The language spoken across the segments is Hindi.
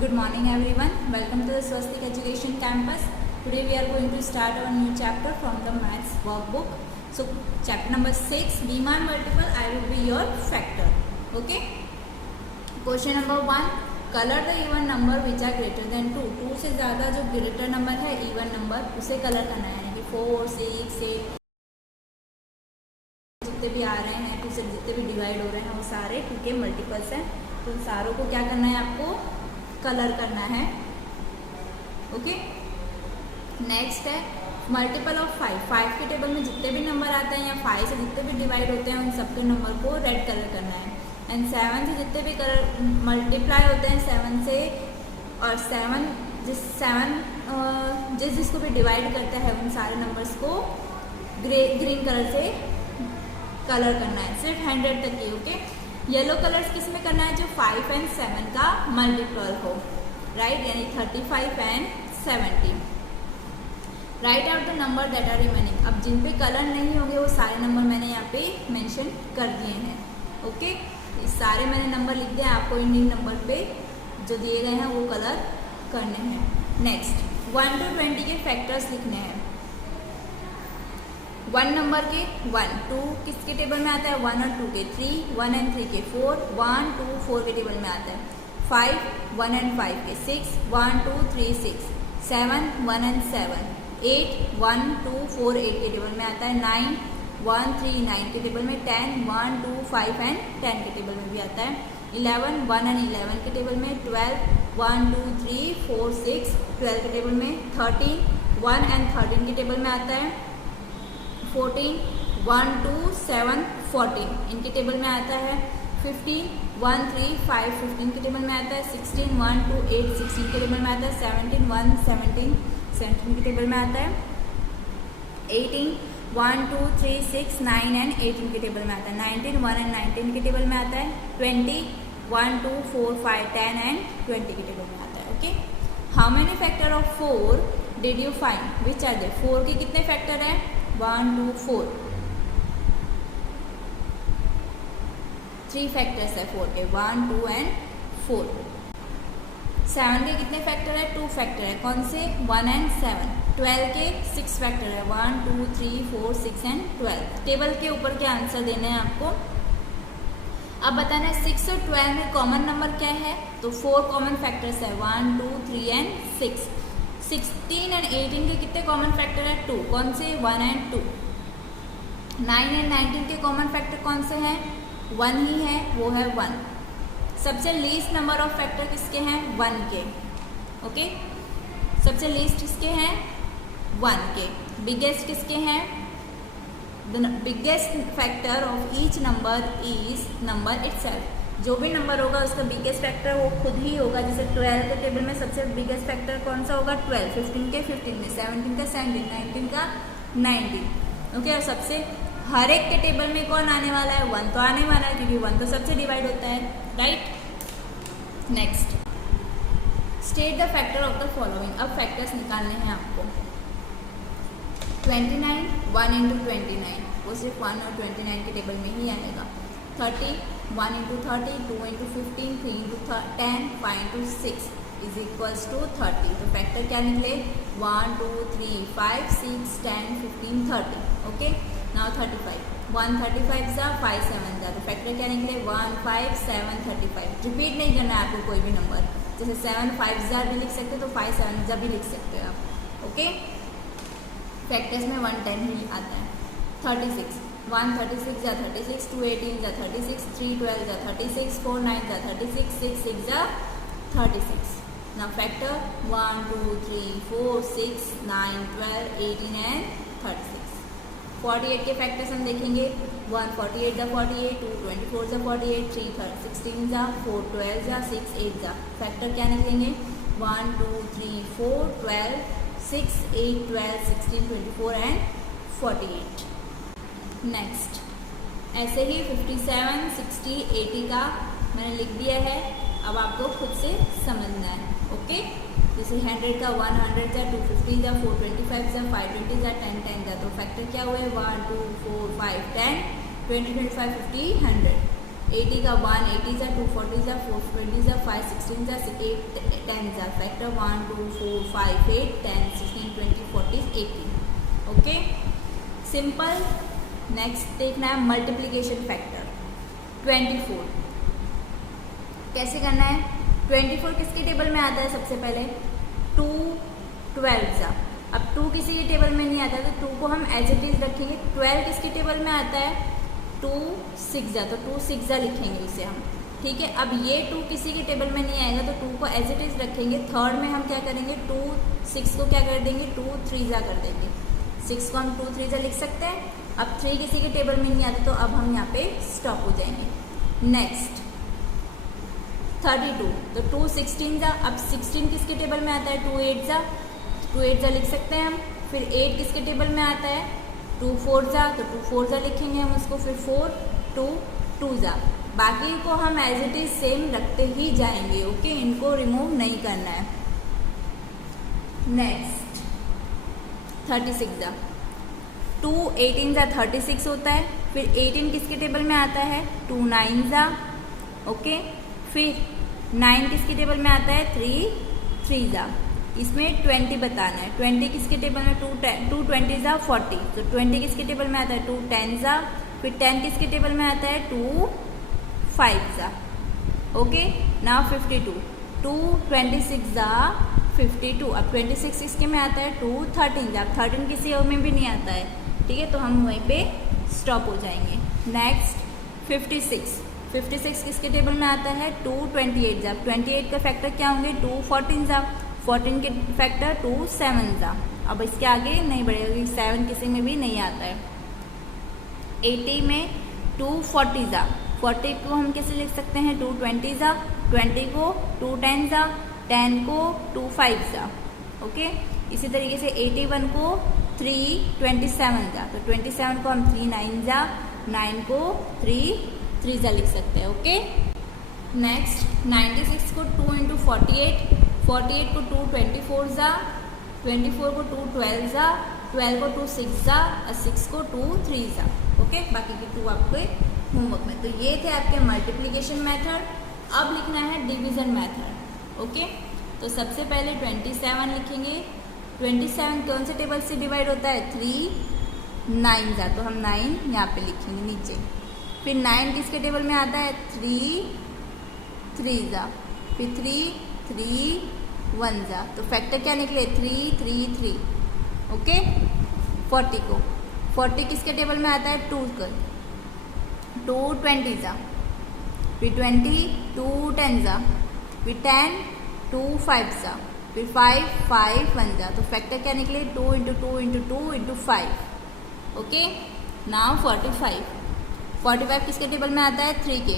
Good morning everyone. Welcome to the Swastik Education Campus. Today we are going to start our new chapter from the Maths workbook. So chapter number 6, be my multiple, I will be your factor. Okay. Question number 1, color the even number which are greater than 2. 2 से ज़्यादा जो greater number है even number उसे color करना है, यानी कि 4, 6, 8 जितने भी आ रहे हैं 2 से जितने भी डिवाइड हो रहे हैं वो सारे 2 के मल्टीपल्स हैं, तो उन सारों को क्या करना है, आपको कलर करना है. ओके. नेक्स्ट है मल्टीपल ऑफ 5. 5 के टेबल में जितने भी नंबर आते हैं या 5 से जितने भी डिवाइड होते हैं उन सबके नंबर को रेड कलर करना है. एंड 7 से जितने भी कलर मल्टीप्लाई होते हैं 7 से, और 7 जिसको भी डिवाइड करता है उन सारे नंबर्स को ग्रीन कलर से कलर करना है, सिर्फ 100 तक की. ओके. येलो कलर्स किस में करना है, जो 5 एंड 7 का मल्टीपल हो, राइट, यानी 35 and 70. Right out the number that are remaining. अब जिन पे कलर नहीं होंगे वो सारे नंबर मैंने यहाँ पे मेंशन कर दिए हैं. ओके. ये सारे मैंने नंबर लिख दिया, आपको इन नंबर पे जो दिए गए हैं वो कलर करने हैं. नेक्स्ट 1 to 20 के फैक्टर्स लिखने हैं. 1 नंबर के 1, 2 किसके टेबल में आता है, 1 और 2 के, 3 1 एंड 3 के, 4 1 2 4 के टेबल में आता है, 5 1 एंड 5 के, 6 1 2 3 6, 7 1 एंड 7, 8 1 2 4 8 के टेबल में आता है, 9 1 3 9 के टेबल में, 10 1 2 5 एंड 10 के टेबल में भी आता है, 11 1 एंड 11 के टेबल में, 12 1 2 3 4 6 12 के टेबल में, 13 1 एंड 13 के टेबल में आता है, 14 1 2 7 14 इनके टेबल में आता है, 15 1 3 5 15 के टेबल में आता है, 16 1 2 8 16 के टेबल में आता है, 17 1 17 17 के टेबल में आता है, 18 1 2 3 6 9 एंड 18 के टेबल में आता है, 19 1 एंड 19 के टेबल में आता है, 20 1 2 4 5 10 एंड 20 के टेबल में आता है. Okay. How many factor of 4 did you find, which are they. 4 के कितने फैक्टर हैं, 1 2 4, 3 फैक्टर्स है 4 के, 1 2 एंड 4. 7 के कितने फैक्टर है, 2 फैक्टर है, कौन से, 1 एंड 7. 12 के 6 फैक्टर है, 1 2 3 4 6 एंड 12. टेबल के ऊपर के आंसर देने हैं आपको. अब बताना है 6 और 12 में कॉमन नंबर क्या है, तो 4 कॉमन फैक्टर्स है, 1 2 3 एंड 6. 16 एंड 18 के कितने कॉमन फैक्टर है, 2, कौन से, 1 एंड 2. 9 एंड 19 के कॉमन फैक्टर कौन से हैं, 1 ही है, वो है 1. सबसे लीस्ट नंबर ऑफ फैक्टर किसके हैं, 1 के. ओके. सबसे लीस्ट किसके हैं, 1 के. बिगेस्ट किसके हैं, the biggest factor of each number is number itself. जो भी नंबर होगा उसका बिगेस्ट फैक्टर वो खुद ही होगा. जैसे 12 के टेबल में सबसे बिगेस्ट फैक्टर कौन सा होगा, 12. 15 के 15 में, 17 का 17, 19 का 19. ओके. और सबसे हर एक के टेबल में कौन आने वाला है, 1 तो आने वाला है, क्योंकि 1 तो सबसे डिवाइड होता है, right. Next state the factor of the following. अब फैक्टर्स निकालने हैं आपको. 29 1 इंटू 29 वो सिर्फ 1 और 29 के टेबल में ही आएगा. 30 1 into 30, 2 into 15, 3 into 10, 5 into 6 is equals to 30. तो फैक्टर क्या निकले, 1 2 3 5 6 10 15 30. ओके. नाउ 35 1 35 जा 5 7 जा, तो फैक्टर क्या निकले, 1 5 7 35. रिपीट नहीं करना है आपको कोई भी नंबर, जैसे 7 5 जा भी लिख सकते हो तो 5 7 जा भी लिख सकते हो आप. ओके. फैक्टर्स में 110 ही आता है. 36 1 36 जा 36, 2 18 जा 36, 3 12 जा 36, 4 9 जा 36, 6 6 जा 36. Now factor 1 2 3 4 6 9 12 18 and 36. 48 के फैक्टर्स हम देखेंगे. 1 48 जा 48, 2 24 जा 48, 3 16 जा 4 12 जा 6 8 जा. फैक्टर क्या निकलेंगे, 1 2 3 4 12 6 8 12 16 24 एंड 48. नेक्स्ट ऐसे ही 57 60 80 का मैंने लिख दिया है, अब आपको खुद से समझना है. ओके. जैसे 100 का 100 जा, 250 जा, 425 जा, 520 जा, 10 10 जा, तो फैक्टर क्या हुए, 1 2 4 5 10 20 25 50 100. 80 का 1, 80 जा 2, 40 जा 4, 20 जा 5, 16 जा 8, 10 जा फैक्टर 1, 2, 4, 5, 8, 10, 16, 20, 40, 80। Okay, simple. नेक्स्ट देखना है मल्टीप्लिकेशन फैक्टर 24। कैसे करना है? 24 किसके टेबल में आता है? सबसे पहले 2 12 जा। अब 2 किसी के टेबल में नहीं आता तो 2 को हम एज इट इज रखेंगे। 12 किसके टेबल में आता है? 2 6 जा, तो 2 6 जा लिखेंगे इसे हम। ठीक है, अब ये 2 किसी के टेबल में नहीं आएगा तो 2 को एज इट इज रखेंगे। थर्ड में हम क्या करेंगे? 2 6 को क्या कर देंगे? 2 3 जा कर देंगे। 6 को हम 2 3 जा लिख सकते हैं। अब 3 किसी के टेबल में नहीं आता तो अब हम यहाँ पे स्टॉप हो जाएंगे। नेक्स्ट 32, तो 2 16 जा। अब 16 किसके टेबल में आता है? 2 8 जा, 2 8 जा लिख सकते हैं हम। फिर 8 किसके टेबल में आता है? 2 4 जा, तो 2 4 जा लिखेंगे हम उसको। फिर 4 2 2 जा। बाकी को हम एज इट इज सेम रखते ही जाएंगे। ओके, इनको रिमूव नहीं करना है। नेक्स्ट 36 जा। 2 18 जा 36 होता है। फिर 18 किसके टेबल में आता है? 2 9 जा। ओके, फिर 9 किसके टेबल में आता है? 3 3 जा। इसमें 20 बताना है। 20 किसके टेबल में? 2 20 जा 40, तो 20 किसके टेबल में आता है? 2 10 जा। फिर 10 किसके टेबल में आता है? 2 5 जा। ओके, नाउ 52, 2 26 जा 52। अब 26 किसके में आता है? 2 13 जा। अब 13 किसी और में भी नहीं आता है। ठीक है, तो हम वहीं पे स्टॉप हो जाएंगे। नेक्स्ट 56, 56 किसके टेबल में आता है? 2 28 जा। 28 का फैक्टर क्या होंगे? 2 14 जा। 14 के फैक्टर 2 7 जा। अब इसके आगे नहीं बढ़ेगा क्योंकि 7 किसी में भी नहीं आता है। 80 में 2 40 जा। 40 को हम कैसे लिख सकते हैं? 2 20 जा। 20 को 2 10 जा। 10 को 2 5 जा। ओके, इसी तरीके से 81 को 3 27 जा। तो 27 को हम 3 9 जा। 9 को 3 3 जा लिख सकते हैं। ओके, नेक्स्ट 96 को 2 इंटू 48, 48 को 2 24 जा। 24 को 2 12 जा। 12 को 2 6 जा और 6 को 2 3 जा। ओके, बाकी के 2 आपके होमवर्क में। तो ये थे आपके मल्टीप्लिकेशन मेथड। अब लिखना है डिवीजन मेथड। ओके, तो सबसे पहले 27 लिखेंगे। 27 कौन से टेबल से डिवाइड होता है? 3 9 जा, तो हम 9 यहाँ पे लिखेंगे नीचे। फिर 9 किसके टेबल में आता है? 3 3 जा। फिर 3 3 1 जा, तो फैक्टर क्या निकले? 3 3 3। ओके, 40 को 40 किसके टेबल में आता है? 2 का। 2 20 जा। फिर 20 2 10 जा। फिर 10 2 5 जा। फिर 5 5 1 जा, तो फैक्टर क्या निकले? 2 into 2 into 2 into 5। Okay, now 45, 45 किसके टेबल में आता है? 3 के।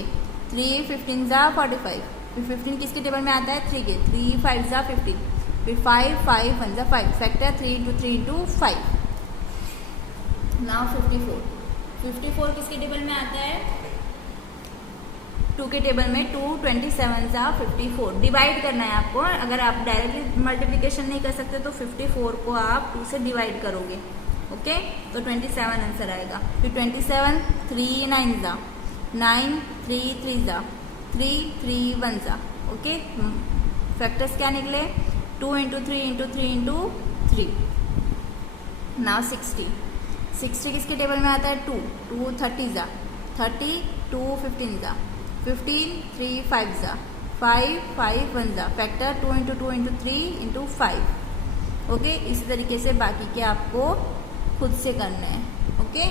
3 15 जा 45। फिर 15 किसके टेबल में आता है? 3 के। 3 5 जा 15। फिर 5 5 1 जा 5, फैक्टर 3 इंटू 3 इंटू 5। नाउ 54, 54 किसके टेबल में आता है? 2 के टेबल में। 2 27 जा 54। डिवाइड करना है आपको। अगर आप डायरेक्टली मल्टीप्लिकेशन नहीं कर सकते तो 54 को आप 2 से डिवाइड करोगे। ओके, तो 27 आंसर आएगा। फिर 27 3 9 जा। 9 3 3 जा। 3 3 1 जा। ओके, फैक्टर्स क्या निकले? 2 इंटू 3 इंटू 3 इंटू 3। नाउ 60, 60 किसके टेबल में आता है? 2 2 30 जा। 30 2 15 जा। 15 3 5 जा। 5 5 1 जा, factor 2 into 2 into 3 into 5। Okay, इसी तरीके से बाकी के आपको खुद से करना है। ओके,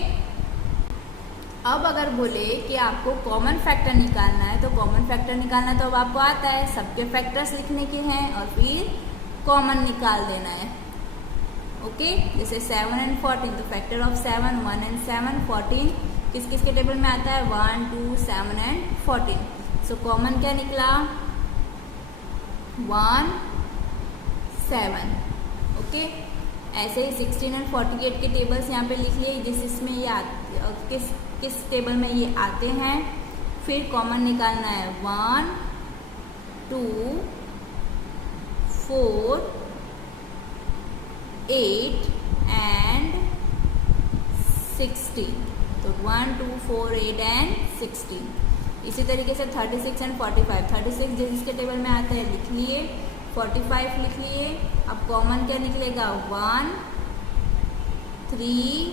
अब अगर बोले कि आपको कॉमन फैक्टर निकालना है तो कॉमन फैक्टर निकालना तो अब आपको आता है। सबके फैक्टर्स लिखने के हैं और फिर कॉमन निकाल देना है। ओके, जैसे 7 एंड 14, तो फैक्टर ऑफ 7 1 एंड 7 14 किस किस के टेबल में आता है? 1 2 7 एंड 14। सो कॉमन क्या निकला? 1 7। ओके, ऐसे ही 16 एंड 48 के टेबल्स यहाँ पे लिख लिए जिस इसमें ये किस टेबल में ये आते हैं। फिर कॉमन निकालना है 1 2 4 8 एंड 16। तो 1 2 4 8 एंड 16 इसी तरीके से 36 एंड 45, 36 जिसके टेबल में आता है लिख लिए, 45 लिख लिए। अब कॉमन क्या निकलेगा 1 3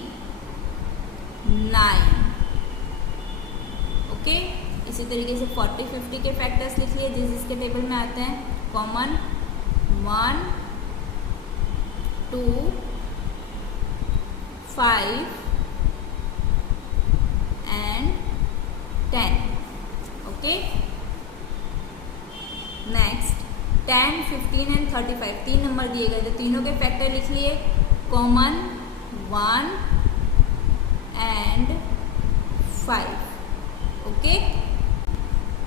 9। ओके, इसी तरीके से 40 50 के फैक्टर्स लिख लिए जिसके टेबल में आते हैं common 1 2 5 and 10। Okay, next 10 15 and 35, 3 number दिए गए थे, तीनों के फैक्टर लिख लिए कॉमन 1 एंड 5। ओके,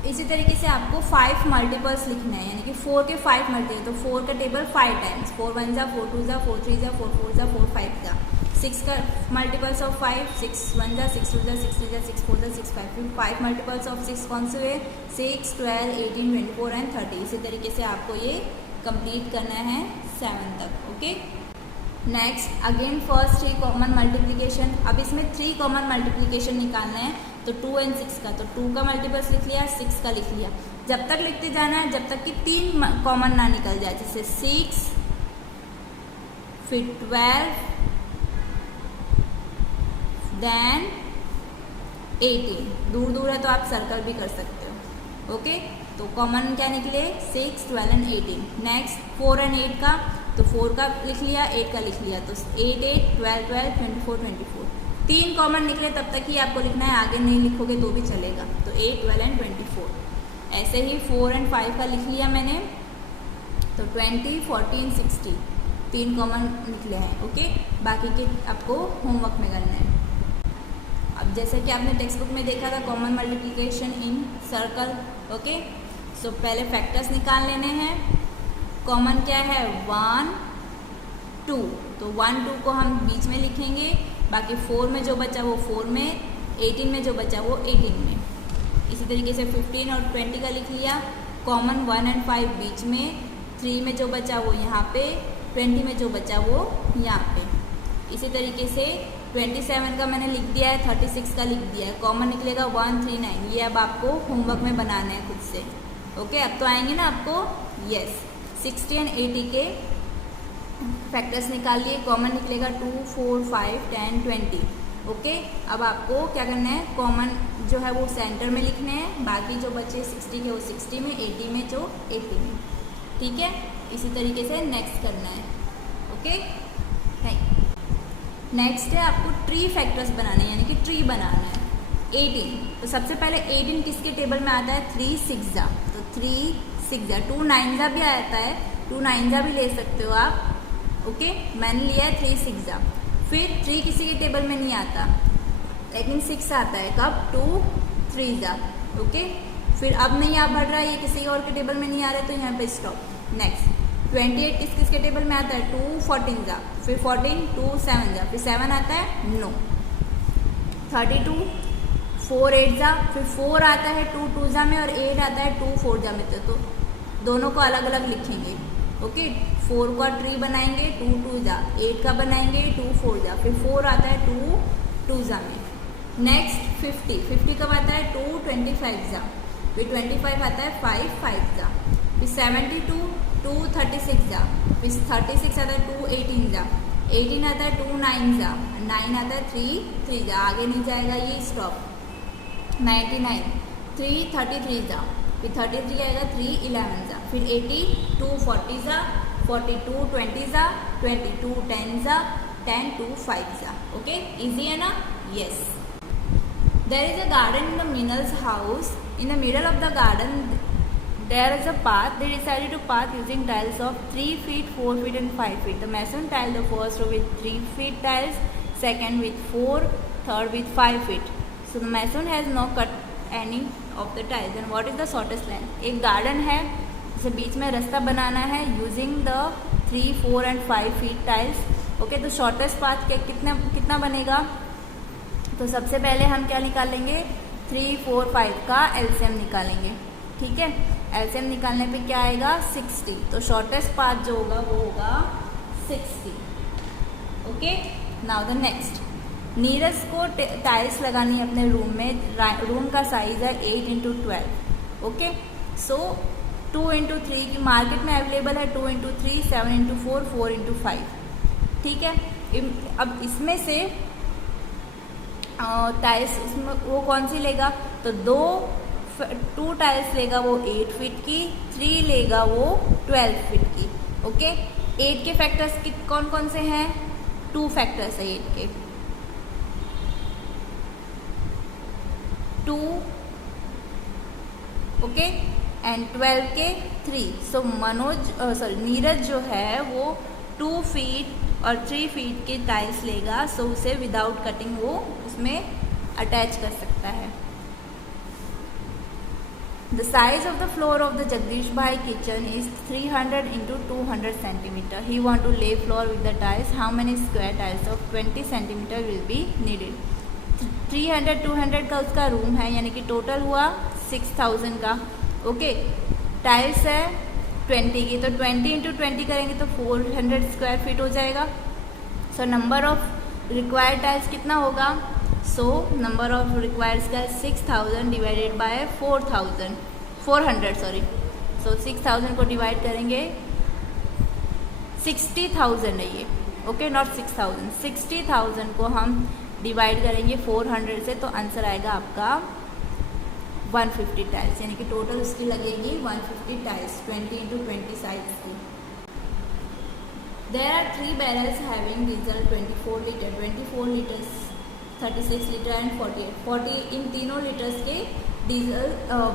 इसी तरीके से आपको 5 मल्टीपल्स लिखना है, यानी कि 4 के 5 मल्टीपल, तो 4 का टेबल 5 टाइम्स, 4 1 जा 4 2 जा 4 3 जा 4 4 जा 4 5 जा। 6 का मल्टीपल्स ऑफ 5, 6 1 जा 6 2 जा 6 3 जा 6 4 जा 6 5। फिर 5 मल्टीपल्स ऑफ 6 कौन से हुए 6 12 18 24 एंड 30। इसी तरीके से आपको ये कंप्लीट करना है 7 तक। Okay, next again first 3 common multiplication. अब इसमें 3 कॉमन मल्टीप्लिकेशन निकालना है, तो 2 एंड 6 का, तो 2 का मल्टीपल्स लिख लिया, 6 का लिख लिया। जब तक लिखते जाना है जब तक कि 3 कॉमन ना निकल जाए, जैसे 6 फिर 12 देन 18। दूर दूर है तो आप सर्कल भी कर सकते हो। ओके, तो कॉमन क्या निकले 6 12 एंड 18। नेक्स्ट 4 एंड 8 का, तो 4 का लिख लिया 8 का लिख लिया, तो 8 8 12 12 24 24। 3 कॉमन निकले तब तक ही आपको लिखना है, आगे नहीं लिखोगे तो भी चलेगा। तो 8 12 एंड 24। ऐसे ही 4 एंड 5 का लिख लिया मैंने, तो 20 14 60 3 कॉमन निकले हैं। ओके, बाकी के आपको होमवर्क में करना है। अब जैसे कि आपने टेक्स्ट बुक में देखा था कॉमन मल्टीप्लिकेशन इन सर्कल। ओके, सो पहले फैक्टर्स निकाल लेने हैं। कॉमन क्या है 1 2, तो 1 2 को हम बीच में लिखेंगे, बाकी 4 में जो बचा वो 4 में, 18 में जो बचा वो 18 में। इसी तरीके से 15 और 20 का लिख लिया, कॉमन 1 एंड 5 बीच में, 3 में जो बचा वो यहाँ पे, 20 में जो बचा वो यहाँ पे। इसी तरीके से 27 का मैंने लिख दिया है, 36 का लिख दिया है, कॉमन निकलेगा 1 3 9। ये अब आपको होमवर्क में बनाना है खुद से। ओके, अब तो आएंगे ना आपको, यस। 60 एंड 80 के फैक्टर्स निकाल लिए, कॉमन निकलेगा 2 4 5 10 20। ओके, अब आपको क्या करना है, कॉमन जो है वो सेंटर में लिखने हैं, बाकी जो बचे 60 के वो 60 में, 80 में जो 80 में। ठीक है, इसी तरीके से नेक्स्ट करना है। ओके, नेक्स्ट है आपको ट्री फैक्टर्स बनाने हैं, यानी कि ट्री बनाना है। 18, तो सबसे पहले 18 किसके टेबल में आता है 3 6 जा, तो 3 6 जा। 2 9 जा भी आता है, 2 9 जा भी ले सकते हो आप। ओके, मैंने लिया है 3 6 जा। फिर 3 किसी के टेबल में नहीं आता, लेकिन 6 आता है, कब 2 3 जा। ओके, फिर अब नहीं आप बढ़ रहा है, ये किसी और के टेबल में नहीं आ रहा है, तो यहाँ पे स्टॉप। नेक्स्ट 28 किसके टेबल में आता है 2 14 जा, फिर 14 2 7 जा, फिर 7 आता है नो। 32 4 8 जा, फिर 4 आता है 2 2 जा में और 8 आता है 2 4 जा में, तो दोनों को अलग अलग लिखेंगे। ओके, 4 का ट्री बनाएंगे 2 2 जा, 8 का बनाएंगे 2 4 जा, फिर 4 आता है 2 2 जा में। नेक्स्ट 50 कब आता है 2 25 जा, फिर 25 आता है 5 5 जा, फिर 72 2 36 जा, फिर 36 आता है 2 18 जा, 18 आता है 2 9 जा, 9 आता है 3 3 जा, आगे नहीं जाएगा ये, स्टॉप। 99 3 33 जा, फिर 33 आएगा 3 11 जा, फिर 80 2 40 जा, 42 20 जा, 22 10 जा, 10 2 5 जा। ओके, इजी है ना? Yes. There is a garden in the Minal's house. In the middle of the garden, there is a path. They decided to path using tiles of 3 feet, 4 feet and 5 feet. The mason tiled the first row with 3 feet tiles, second with 4, third with 5 feet. So the mason has not cut any of the tiles. And what is the shortest length? एक garden है, जिसे बीच में रास्ता बनाना है using the 3, 4 and 5 feet tiles. Okay, तो shortest path कितना बनेगा? तो सबसे पहले हम क्या निकालेंगे 3 4 5 का एलसीएम निकालेंगे। ठीक है, एलसीएम निकालने पे क्या आएगा 60, तो शॉर्टेस्ट पाथ जो होगा वो होगा 60। Okay, now the next Neeraj को टाइल्स लगानी है अपने रूम में। रूम का साइज है 8x12। ओके, सो 2x3 की मार्केट में अवेलेबल है, 2x3, 7x4, 4x5। ठीक है, अब इसमें से टाइल्स उसमें वो कौन सी लेगा, तो 2 टाइल्स लेगा वो 8 फीट की, 3 लेगा वो 12 फीट की। ओके, 8 के फैक्टर्स कौन कौन से हैं, 2 फैक्टर्स है 8 के, 2, ओके, एंड 12 के 3। सो नीरज जो है वो 2 फीट और 3 फीट के टाइल्स लेगा। सो उसे विदाउट कटिंग वो उसमें अटैच कर सकता है। The size of the floor of the Jagdish Bhai kitchen is 300 into 200 centimeter. He want to lay floor with the tiles. How many square tiles of 20 centimeter will be needed? 300 200 का उसका रूम है, यानी कि टोटल हुआ 6000 का। ओके, टाइल्स है 20 की, तो 20 इंटू 20 करेंगे तो 400 स्क्वायर फीट हो जाएगा। So number of required tiles कितना होगा, so number of required tiles 6000 divided by 400 sorry. So 6000 को डिवाइड करेंगे, 60000 है ये, ओके, नॉट 6000, 60000 को हम डिवाइड करेंगे 400 से, तो आंसर आएगा आपका 150 टाइल्स, यानी कि टोटल उसकी लगेगी 150 टाइल्स 20 इंटू 20 साइज की। There are 3 barrels having diesel 24 litre, 24 litres, 36 litre and 40 इन तीनों लीटर्स के डीजल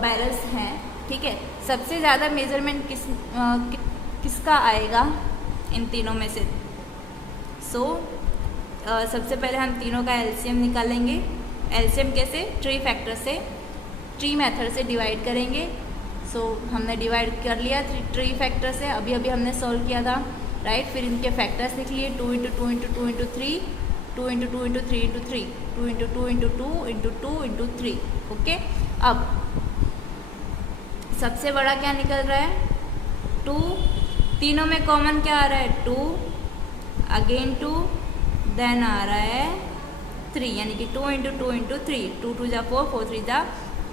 बैरल्स हैं। ठीक है, सबसे ज़्यादा मेजरमेंट किसका आएगा इन तीनों में से, सो सबसे पहले हम तीनों का एलसीएम निकालेंगे। एलसीएम कैसे, ट्री फैक्टर से, ट्री मेथड से डिवाइड करेंगे। सो हमने डिवाइड कर लिया ट्री फैक्टर से, अभी हमने सॉल्व किया था, राइट। फिर इनके फैक्टर्स लिख लिए, 2 into 2 into 2 into 3, 2 into 2 into 3 into 3, 2 into 2 into 2 into 2 into 3। Okay, अब सबसे बड़ा क्या निकल रहा है, 2, तीनों में कॉमन क्या आ रहा है, 2, अगेन 2, देन आ रहा है 3, यानी कि 2 इंटू 2 इंटू 3, 2 2 जा 4, 4 3 जा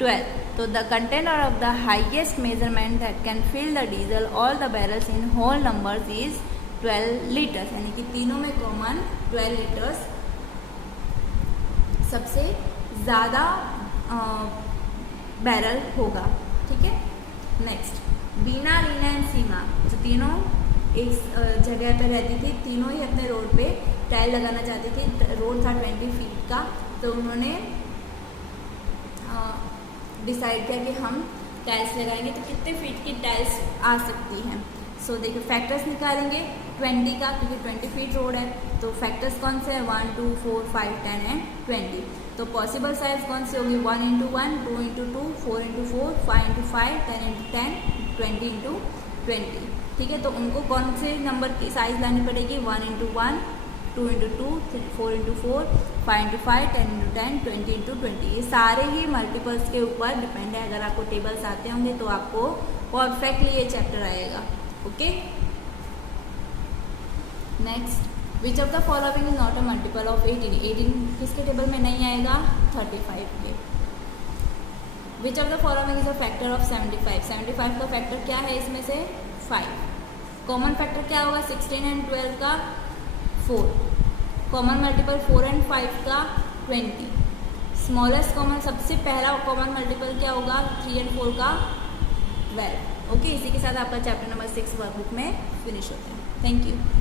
12। तो the container of the highest measurement that can fill the diesel all the barrels in whole numbers is 12 litres, यानी कि तीनों में कॉमन 12 लीटर्स सबसे ज़्यादा बैरल होगा। ठीक है, नेक्स्ट, बीना, रीना एंड सीमा, जो तीनों एक जगह पर रहती थी, तीनों ही अपने रोड पे टाइल लगाना चाहती थी। रोड था 20 फीट का, तो उन्होंने डिसाइड किया कि हम टाइल्स लगाएंगे, तो कितने फीट की टाइल्स आ सकती हैं। सो देखिए फैक्टर्स निकालेंगे 20 का, क्योंकि 20 फीट रोड है, तो फैक्टर्स कौन से हैं, 1 2 4 5 10 एंड 20। तो पॉसिबल साइज कौन सी होगी, 1 into 1, 2 into 2, 4 into 4, 5 into 5, 10 into 10, 20 into 20। ठीक है, तो उनको कौन से नंबर की साइज लानी पड़ेगी, 1 into 1, 2 into 2, 4 into 4, 5 into 5, 10 into 10, 20 into 20। ये सारे ही मल्टीपल्स के ऊपर डिपेंड है। अगर आपको टेबल्स आते होंगे तो आपको परफेक्टली ये चैप्टर आएगा। Okay, next, which of the following is not a multiple of 18? 18 किसके टेबल में नहीं आएगा, 35 के। Which of the following is a factor of 75? 75 का फैक्टर क्या है इसमें से, 5। कॉमन फैक्टर क्या होगा, 16 एंड 12 का 4। कॉमन मल्टीपल 4 एंड 5 का 20। स्मॉलेस्ट कॉमन, सबसे पहला कॉमन मल्टीपल क्या होगा, 3 एंड 4 का 12। ओके, इसी के साथ आपका चैप्टर नंबर 6 वर्कबुक में फिनिश होता है। Thank you.